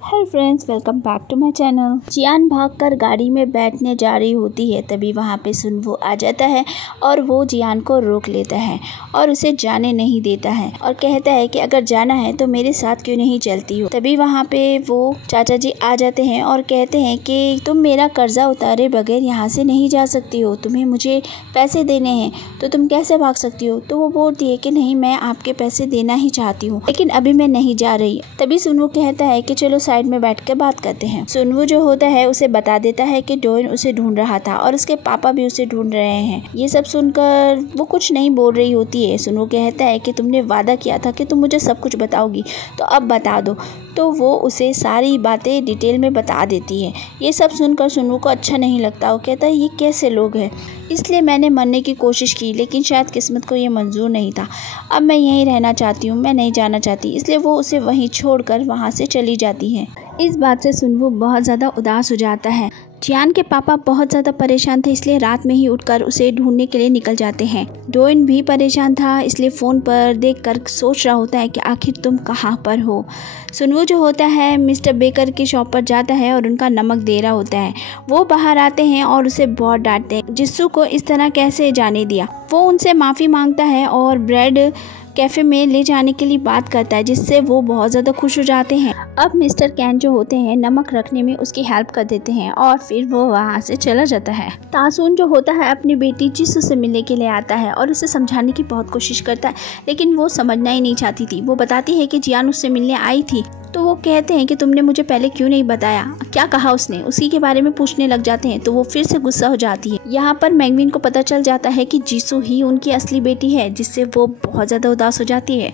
Hello friends, welcome back to my channel. जियान भागकर गाड़ी में बैठने जा रही होती है, तभी वहाँ पे सुनवो आ जाता है और वो जियान को रोक लेता है और उसे जाने नहीं देता है और कहता है कि अगर जाना है तो मेरे साथ क्यों नहीं चलती हो। तभी वहाँ पे वो चाचा जी आ जाते हैं और कहते हैं कि तुम मेरा कर्जा उतारे बगैर यहाँ से नहीं जा सकती हो, तुम्हें मुझे पैसे देने हैं तो तुम कैसे भाग सकती हो। तो वो बोलती है कि नहीं, मैं आपके पैसे देना ही चाहती हूँ, लेकिन अभी मैं नहीं जा रही। तभी सुनवो कहता है कि चलो साइड में बैठ के बात करते हैं। सुनवो जो होता है उसे बता देता है कि डोइन उसे ढूंढ रहा था और उसके पापा भी उसे ढूंढ रहे हैं। ये सब सुनकर वो कुछ नहीं बोल रही होती है। सुनवो कहता है कि तुमने वादा किया था कि तुम मुझे सब कुछ बताओगी, तो अब बता दो। तो वो उसे सारी बातें डिटेल में बता देती है। ये सब सुनकर सुनवो को अच्छा नहीं लगता। वो कहता है ये कैसे लोग हैं, इसलिए मैंने मरने की कोशिश की, लेकिन शायद किस्मत को ये मंजूर नहीं था। अब मैं यहीं रहना चाहती हूँ, मैं नहीं जाना चाहती। इसलिए वो उसे वहीं छोड़कर वहाँ से चली जाती है। इस बात से सुनवो बहुत ज़्यादा उदास हो जाता है। जियान के पापा बहुत ज़्यादा परेशान थे, इसलिए रात में ही उठकर उसे ढूंढने के लिए निकल जाते हैं। डोइन भी परेशान था, इसलिए फ़ोन पर देखकर सोच रहा होता है कि आखिर तुम कहाँ पर हो। सुनवो जो होता है मिस्टर बेकर की शॉप पर जाता है और उनका नमक दे रहा होता है। वो बाहर आते हैं और उसे बहुत डांटते हैं, जिस्सू को इस तरह कैसे जाने दिया। वो उनसे माफ़ी मांगता है और ब्रेड कैफ़े में ले जाने के लिए बात करता है, जिससे वो बहुत ज़्यादा खुश हो जाते हैं। अब मिस्टर कैन जो होते हैं नमक रखने में उसकी हेल्प कर देते हैं और फिर वो वहाँ से चला जाता है। तासून जो होता है अपनी बेटी जिस्सू से मिलने के लिए आता है और उसे समझाने की बहुत कोशिश करता है, लेकिन वो समझना ही नहीं चाहती थी। वो बताती है कि जियान उससे मिलने आई थी। तो वो कहते हैं कि तुमने मुझे पहले क्यों नहीं बताया, क्या कहा उसने, उसी के बारे में पूछने लग जाते हैं। तो वो फिर से गुस्सा हो जाती है। यहाँ पर मैंगविन को पता चल जाता है कि जिस्सू ही उनकी असली बेटी है, जिससे वो बहुत ज़्यादा उदास हो जाती है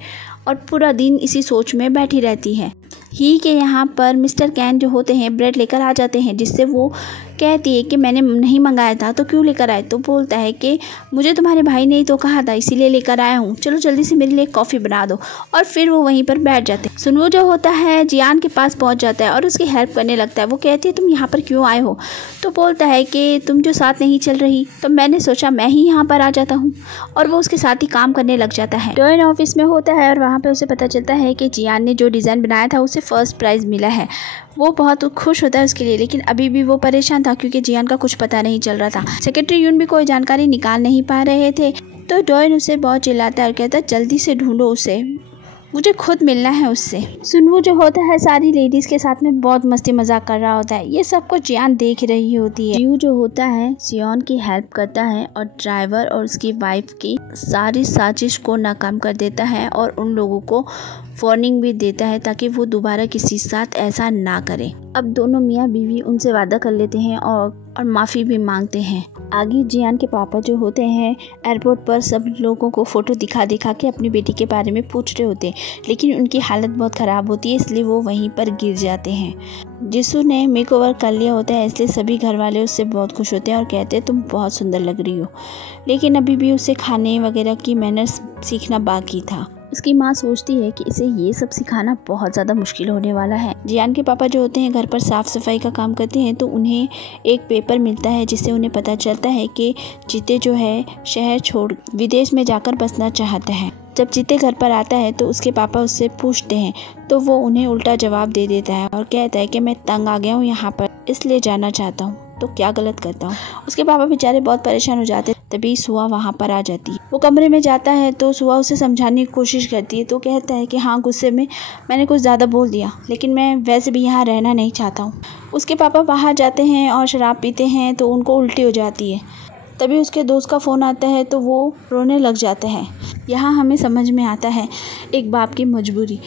और पूरा दिन इसी सोच में बैठी रहती है। ही के यहाँ पर मिस्टर कैन जो होते हैं ब्रेड लेकर आ जाते हैं, जिससे वो कहती है कि मैंने नहीं मंगाया था तो क्यों लेकर आए। तो बोलता है कि मुझे तुम्हारे भाई ने ही तो कहा था, इसीलिए लेकर आया हूँ, चलो जल्दी से मेरे लिए कॉफ़ी बना दो। और फिर वो वहीं पर बैठ जाते हैं। सुनवो जो होता है जियान के पास पहुँच जाता है और उसकी हेल्प करने लगता है। वो कहती है तुम यहाँ पर क्यों आए हो। तो बोलता है कि तुम जो साथ नहीं चल रही, तो मैंने सोचा मैं ही यहाँ पर आ जाता हूँ, और वो उसके साथ ही काम करने लग जाता है। डोइन ऑफिस में होता है और वहाँ पर उसे पता चलता है कि जियान ने जो डिज़ाइन बनाया था उसे फर्स्ट प्राइज़ मिला है। वो बहुत खुश होता है उसके लिए, लेकिन अभी भी वो परेशान था क्योंकि जियान का कुछ पता नहीं चल रहा था। सेक्रेटरी यून भी कोई जानकारी निकाल नहीं पा रहे थे। तो डोइन उसे बहुत चिल्लाता है और कहता है जल्दी से ढूंढो उसे, मुझे खुद मिलना है उससे। सुनवो जो होता है सारी लेडीज़ के साथ में बहुत मस्ती मजाक कर रहा होता है। ये सब कुछ जियान देख रही होती है। जियू जो होता है सियोन की हेल्प करता है और ड्राइवर और उसकी वाइफ की सारी साजिश को नाकाम कर देता है और उन लोगों को वार्निंग भी देता है ताकि वो दोबारा किसी साथ ऐसा ना करें। अब दोनों मियाँ बीवी उनसे वादा कर लेते हैं और माफ़ी भी मांगते हैं। आगे जियान के पापा जो होते हैं एयरपोर्ट पर सब लोगों को फ़ोटो दिखा दिखा के अपनी बेटी के बारे में पूछ रहे होते हैं, लेकिन उनकी हालत बहुत ख़राब होती है, इसलिए वो वहीं पर गिर जाते हैं। जिस्सू ने मेकओवर कर लिया होता है, इसलिए सभी घर वाले उससे बहुत खुश होते हैं और कहते हैं तुम बहुत सुंदर लग रही हो, लेकिन अभी भी उसे खाने वगैरह की मैनर्स सीखना बाकी था। उसकी माँ सोचती है कि इसे ये सब सिखाना बहुत ज़्यादा मुश्किल होने वाला है। जियान के पापा जो होते हैं घर पर साफ़ सफाई का काम करते हैं, तो उन्हें एक पेपर मिलता है जिससे उन्हें पता चलता है कि जीते जो है शहर छोड़ विदेश में जाकर बसना चाहता है। जब जीते घर पर आता है तो उसके पापा उससे पूछते हैं, तो वो उन्हें उल्टा जवाब दे देता है और कहता है कि मैं तंग आ गया हूँ यहाँ पर, इसलिए जाना चाहता हूँ, तो क्या गलत करता हूँ। उसके पापा बेचारे बहुत परेशान हो जाते हैं। तभी सुआ वहाँ पर आ जाती है। वो कमरे में जाता है तो सुआ उसे समझाने की कोशिश करती है। तो कहता है कि हाँ, गुस्से में मैंने कुछ ज़्यादा बोल दिया, लेकिन मैं वैसे भी यहाँ रहना नहीं चाहता हूँ। उसके पापा बाहर जाते हैं और शराब पीते हैं तो उनको उल्टी हो जाती है। तभी उसके दोस्त का फ़ोन आता है तो वो रोने लग जाता है। यहाँ हमें समझ में आता है एक बाप की मजबूरी,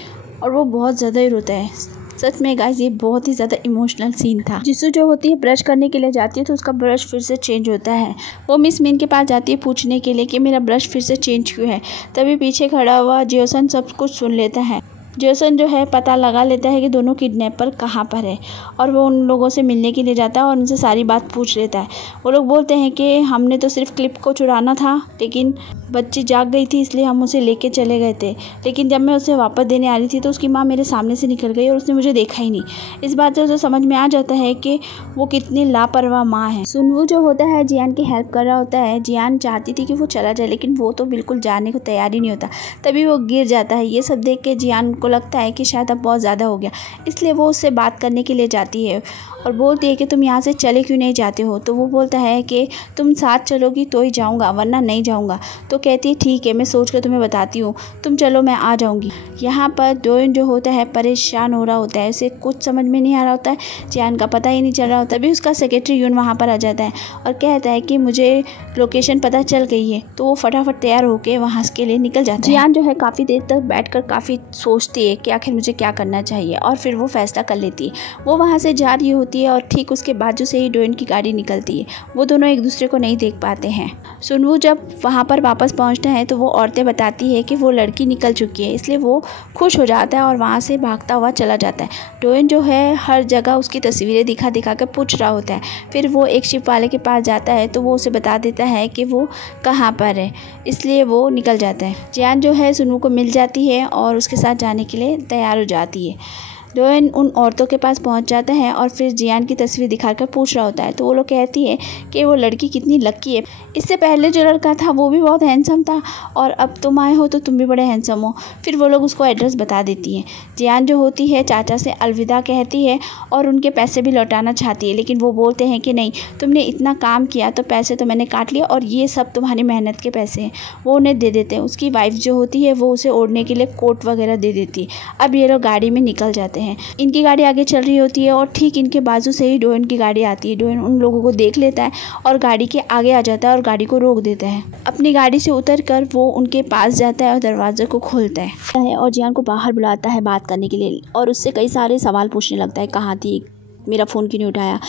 और वो बहुत ज़्यादा ही रोता है। सच में गाइस ये बहुत ही ज़्यादा इमोशनल सीन था। जिस्सू जो होती है ब्रश करने के लिए जाती है तो उसका ब्रश फिर से चेंज होता है। वो मिस मिन के पास जाती है पूछने के लिए कि मेरा ब्रश फिर से चेंज क्यों है। तभी पीछे खड़ा हुआ जियोसन सब कुछ सुन लेता है। जियोसन जो है पता लगा लेता है कि दोनों किडनैपर कहाँ पर है, और वो उन लोगों से मिलने के लिए जाता है और उनसे सारी बात पूछ लेता है। वो लोग बोलते हैं कि हमने तो सिर्फ क्लिप को चुराना था, लेकिन बच्ची जाग गई थी इसलिए हम उसे लेके चले गए थे, लेकिन जब मैं उसे वापस देने आ रही थी तो उसकी माँ मेरे सामने से निकल गई और उसने मुझे देखा ही नहीं। इस बात से उसे समझ में आ जाता है कि वो कितनी लापरवाह माँ है। सुनवो जो होता है जियान की हेल्प कर रहा होता है। जियान चाहती थी कि वो चला जाए, लेकिन वो तो बिल्कुल जाने को तैयार ही नहीं होता। तभी वो गिर जाता है। ये सब देख के जियान को लगता है कि शायद अब बहुत ज़्यादा हो गया, इसलिए वो उससे बात करने के लिए जाती है और बोलती है कि तुम यहाँ से चले क्यों नहीं जाते हो। तो वो बोलता है कि तुम साथ चलोगी तो ही जाऊँगा, वरना नहीं जाऊँगा। तो कहती है ठीक है, मैं सोच कर तुम्हें बताती हूँ, तुम चलो मैं आ जाऊँगी। यहाँ पर डोएन जो होता है परेशान हो रहा होता है, उसे कुछ समझ में नहीं आ रहा होता है, जियान का पता ही नहीं चल रहा होता। तभी उसका सेक्रेटरी यून वहाँ पर आ जाता है और कहता है कि मुझे लोकेशन पता चल गई है। तो वो फटाफट तैयार होकर वहाँ के लिए निकल जाता है। जियान जो है काफ़ी देर तक बैठकर काफ़ी सोचती है कि आखिर मुझे क्या करना चाहिए और फिर वो फैसला कर लेती है। वो वहाँ से जा रही होती है और ठीक उसके बाजू से ही डोएन की गाड़ी निकलती है। वो दोनों एक दूसरे को नहीं देख पाते हैं। सुनवू जब वहाँ पर वापस पहुँचता है तो वो औरतें बताती है कि वो लड़की निकल चुकी है, इसलिए वो खुश हो जाता है और वहाँ से भागता हुआ चला जाता है। डोएन जो है हर जगह उसकी तस्वीरें दिखा दिखा कर पूछ रहा होता है। फिर वो एक शिप वाले के पास जाता है तो वो उसे बता देता है कि वो कहाँ पर है, इसलिए वो निकल जाता है। जियान जो है सुनवू को मिल जाती है और उसके साथ जाने के लिए तैयार हो जाती है। डोएन उन औरतों के पास पहुंच जाता है और फिर जियान की तस्वीर दिखाकर पूछ रहा होता है। तो वो लोग कहती है कि वो लड़की कितनी लक्की है, इससे पहले जो लड़का था वो भी बहुत हैंडसम था और अब तुम आए हो तो तुम भी बड़े हैंडसम हो। फिर वो लोग उसको एड्रेस बता देती हैं। जियान जो होती है चाचा से अलविदा कहती है और उनके पैसे भी लौटाना चाहती है, लेकिन वो बोलते हैं कि नहीं, तुमने इतना काम किया तो पैसे तो मैंने काट लिया और ये सब तुम्हारी मेहनत के पैसे हैं। वो उन्हें दे देते हैं। उसकी वाइफ जो होती है वो उसे ओढ़ने के लिए कोट वगैरह दे देती है। अब ये लोग गाड़ी में निकल जाते हैं। इनकी गाड़ी आगे चल रही होती है और ठीक इनके बाजू से ही डोएन की गाड़ी आती है। डोएन उन लोगों को देख लेता है और गाड़ी के आगे आ जाता है और गाड़ी को रोक देता है। अपनी गाड़ी से उतरकर वो उनके पास जाता है और दरवाजे को खोलता है और जियान को बाहर बुलाता है बात करने के लिए और उससे कई सारे सवाल पूछने लगता है, कहाँ थी, मेरा फ़ोन क्यों नहीं उठाया।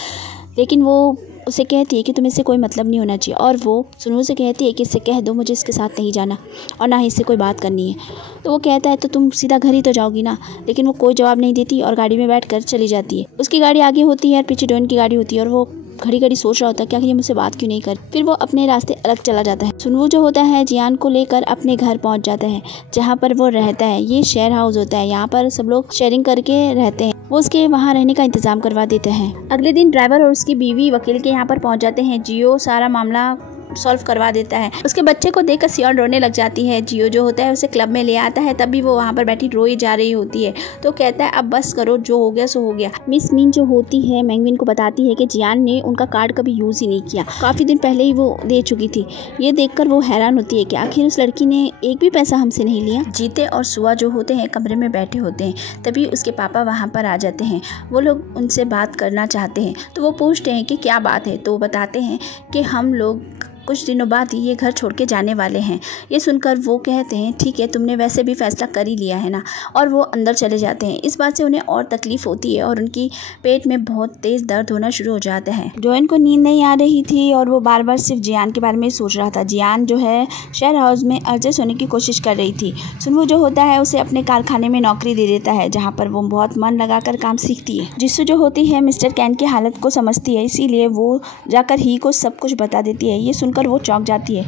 लेकिन वो उसे कहती है कि तुम्हें इससे कोई मतलब नहीं होना चाहिए और वो सुनवू से कहती है कि इससे कह दो मुझे इसके साथ नहीं जाना और ना ही इससे कोई बात करनी है। तो वो कहता है तो तुम सीधा घर ही तो जाओगी ना, लेकिन वो कोई जवाब नहीं देती और गाड़ी में बैठकर चली जाती है। उसकी गाड़ी आगे होती है और पीछे डोएन की गाड़ी होती है और वो घड़ी घड़ी सोच रहा होता है कि आखिर ये मुझसे बात क्यों नहीं कर। फिर वो अपने रास्ते अलग चला जाता है। सुनवू जो होता है जियान को लेकर अपने घर पहुंच जाता है जहां पर वो रहता है। ये शेयर हाउस होता है, यहाँ पर सब लोग शेयरिंग करके रहते हैं। वो उसके वहाँ रहने का इंतजाम करवा देते हैं। अगले दिन ड्राइवर और उसकी बीवी वकील के यहाँ पर पहुँच जाते हैं। जियो सारा मामला सॉल्व करवा देता है। उसके बच्चे को देखकर सियोन रोने लग जाती है। जियो जो होता है उसे क्लब में ले आता है, तभी वो वहाँ पर बैठी रोई जा रही होती है। तो कहता है अब बस करो, जो हो गया सो हो गया। मिस मीन जो होती है मैंगविन को बताती है कि जियान ने उनका कार्ड कभी यूज़ ही नहीं किया, काफ़ी दिन पहले ही वो दे चुकी थी। ये देखकर वो हैरान होती है कि आखिर उस लड़की ने एक भी पैसा हमसे नहीं लिया। जीते और सुआ जो होते हैं कमरे में बैठे होते हैं, तभी उसके पापा वहाँ पर आ जाते हैं। वो लोग उनसे बात करना चाहते हैं तो वो पूछते हैं कि क्या बात है। तो वो बताते हैं कि हम लोग कुछ दिनों बाद ही ये घर छोड़ के जाने वाले हैं। ये सुनकर वो कहते हैं ठीक है, तुमने वैसे भी फैसला कर ही लिया है ना, और वो अंदर चले जाते हैं। इस बात से उन्हें और तकलीफ होती है और उनकी पेट में बहुत तेज़ दर्द होना शुरू हो जाता है। डोएन को नींद नहीं आ रही थी और वो बार बार सिर्फ जियान के बारे में सोच रहा था। जियान जो है शेयर हाउस में एडजस्ट होने की कोशिश कर रही थी। सुनवू जो होता है उसे अपने कारखाने में नौकरी दे देता है जहाँ पर वो बहुत मन लगाकर काम सीखती है। जिसू जो होती है मिस्टर कैन की हालत को समझती है, इसीलिए वो जाकर ही को सब कुछ बता देती है। ये सुनकर वो चौंक जाती है।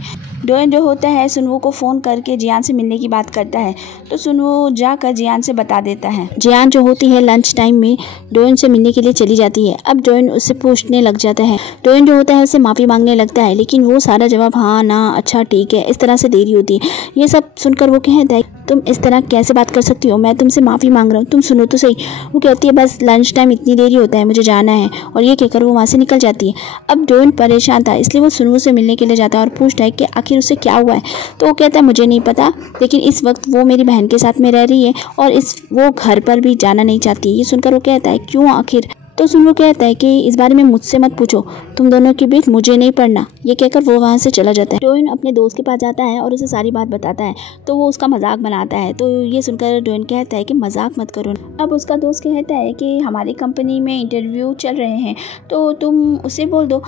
डोएन जो होता है सुनवू को फ़ोन करके जियान से मिलने की बात करता है तो सुनवू जाकर जियान से बता देता है। जियान जो होती है लंच टाइम में डोएन से मिलने के लिए चली जाती है। अब डोएन उससे पूछने लग जाता है। डोएन जो होता है उससे माफ़ी मांगने लगता है, लेकिन वो सारा जवाब हाँ ना अच्छा ठीक है इस तरह से दे रही होती है। ये सब सुनकर वो कहता है तुम इस तरह कैसे बात कर सकती हो, मैं तुमसे माफ़ी मांग रहा हूँ, तुम सुनो तो सही। वो कहती है बस लंच टाइम इतनी देरी होता है, मुझे जाना है, और ये कहकर वो वहाँ से निकल जाती है। अब डोएन परेशान था, इसलिए वो सुनवू से मिलने के लिए जाता है और पूछता है कि आखिर उसे क्या हुआ है। तो वो कहता है मुझे नहीं पता, लेकिन इस वक्त वो मेरी बहन के साथ में रह रही है और वो घर पर भी जाना नहीं चाहती। ये सुनकर वो कहता है क्यों आखिर। तो सुनवू कहता है कि इस बारे में मुझसे मत पूछो, तुम दोनों के बीच मुझे नहीं पढ़ना। ये कहकर वो वहाँ से चला जाता है। डोएन अपने दोस्त के पास जाता है और उसे सारी बात बताता है तो वो उसका मजाक बनाता है। तो ये सुनकर डोएन कहता है कि मजाक मत करो। अब उसका दोस्त कहता है कि हमारी कंपनी में इंटरव्यू चल रहे हैं तो तुम उसे बोल दो।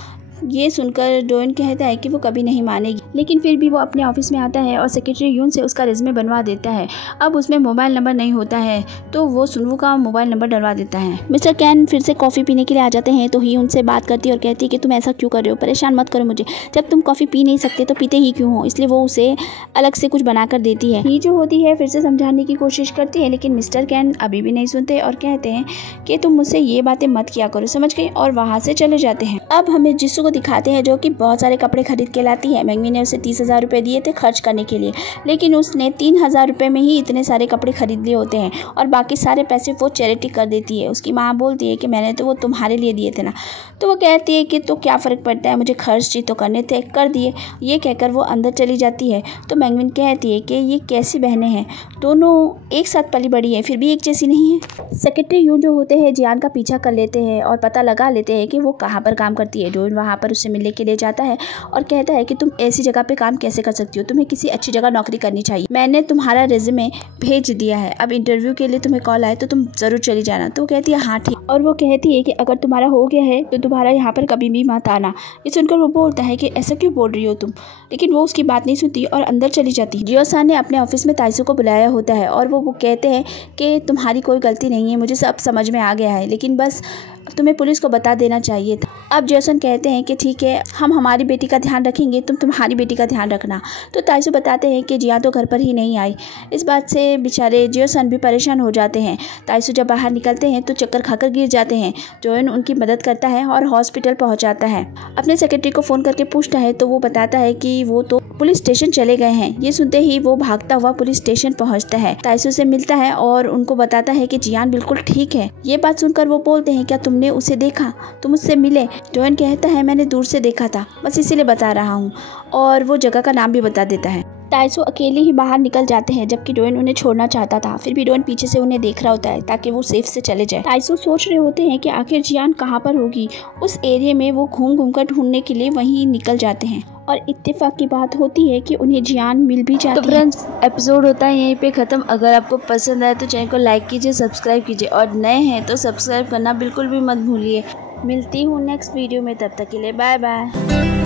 ये सुनकर डोएन कहता है कि वो कभी नहीं मानेगी, लेकिन फिर भी वो अपने ऑफिस में आता है और सेक्रेटरी यून से उसका रिज्यूमे बनवा देता है। अब उसमें मोबाइल नंबर नहीं होता है तो वो सुनवू का मोबाइल नंबर डलवा देता है। मिस्टर कैन फिर से कॉफ़ी पीने के लिए आ जाते हैं तो ही उनसे बात करती है और कहती है कि तुम ऐसा क्यों कर रहे हो, परेशान मत करो मुझे, जब तुम कॉफ़ी पी नहीं सकते तो पीते ही क्यों हो। इसलिए वो उसे अलग से कुछ बना कर देती है। ही जो होती है फिर से समझाने की कोशिश करती है, लेकिन मिस्टर कैन अभी भी नहीं सुनते और कहते हैं कि तुम मुझसे ये बातें मत किया करो, समझ गई, और वहाँ से चले जाते हैं। अब हमें जिसू को दिखाते हैं जो कि बहुत सारे कपड़े खरीद के लाती है। मैंगमी ने उसे 30,000 रुपये दिए थे खर्च करने के लिए, लेकिन उसने 3,000 रुपये में ही इतने सारे कपड़े खरीद लिए होते हैं और बाकी सारे पैसे वो चैरिटी कर देती है। उसकी माँ बोलती है कि मैंने तो वो तुम्हारे लिए दिए थे ना। तो वो कहती है कि तो क्या फ़र्क पड़ता है, मुझे खर्च ही तो करने थे, कर दिए। ये कहकर वो अंदर चली जाती है। तो मैंगमिन कहती है कि ये कैसी बहनें हैं, दोनों एक साथ पली बड़ी हैं फिर भी एक जैसी नहीं है। सेक्रेटरी यूं जो होते हैं जियान का पीछा कर लेते हैं और पता लगा लेते हैं कि वो कहाँ पर काम करती है। डोइन वहाँ पर उससे मिलने के लिए जाता है और कहता है कि तुम ऐसी जगह पे काम कैसे कर सकती हो, तुम्हें किसी अच्छी जगह नौकरी करनी चाहिए। मैंने तुम्हारा रेज्यूमे भेज दिया है, अब इंटरव्यू के लिए तुम्हें कॉल आए तो तुम ज़रूर चली जाना। तो कहती है हाँ ठीक। और वो कहती है कि अगर तुम्हारा हो गया है तो तुम्हारा यहाँ पर कभी भी मत आना। ये सुनकर वो बोलता है कि ऐसा क्यों बोल रही हो तुम, लेकिन वो उसकी बात नहीं सुनती और अंदर चली जाती है। जियो-सान ने अपने ऑफिस में ताइसू को बुलाया होता है और वो कहते हैं कि तुम्हारी कोई गलती नहीं है, मुझे सब समझ में आ गया है, लेकिन बस तुम्हें पुलिस को बता देना चाहिए था। अब जियो-सान कहते हैं कि ठीक है, हम हमारी बेटी का ध्यान रखेंगे, तुम तुम्हारी बेटी का ध्यान रखना। तो ताइसू बताते हैं कि जिया तो घर पर ही नहीं आई। इस बात से बेचारे जियो-सान भी परेशान हो जाते हैं। ताइसू जब बाहर निकलते हैं तो चक्कर खाकर गिर जाते हैं। जोयन उनकी मदद करता है और हॉस्पिटल पहुंचाता है। अपने सेक्रेटरी को फ़ोन करके पूछता है तो वो बताता है कि वो तो पुलिस स्टेशन चले गए हैं। ये सुनते ही वो भागता हुआ पुलिस स्टेशन पहुंचता है, ताइसू से मिलता है और उनको बताता है कि जियान बिल्कुल ठीक है। ये बात सुनकर वो बोलते हैं क्या तुमने उसे देखा, तुम उससे मिले? जोयन कहता है मैंने दूर से देखा था, बस इसीलिए बता रहा हूँ, और वो जगह का नाम भी बता देता है। ताइसू अकेले ही बाहर निकल जाते हैं जबकि डोइन उन्हें छोड़ना चाहता था, फिर भी डोइन पीछे से उन्हें देख रहा होता है ताकि वो सेफ से चले जाए। ताइसू सोच रहे होते हैं कि आखिर जियान कहाँ पर होगी। उस एरिया में वो घूम घूम कर ढूंढने के लिए वहीं निकल जाते हैं और इत्तेफाक की बात होती है कि उन्हें जियान मिल भी जाती है। तो फ्रेंड्स, एपिसोड होता है यहीं पे ख़त्म। अगर आपको पसंद आए तो चैनल को लाइक कीजिए, सब्सक्राइब कीजिए और नए हैं तो सब्सक्राइब करना बिल्कुल भी मत भूलिए। मिलती हूँ नेक्स्ट वीडियो में, तब तक के लिए बाय बाय।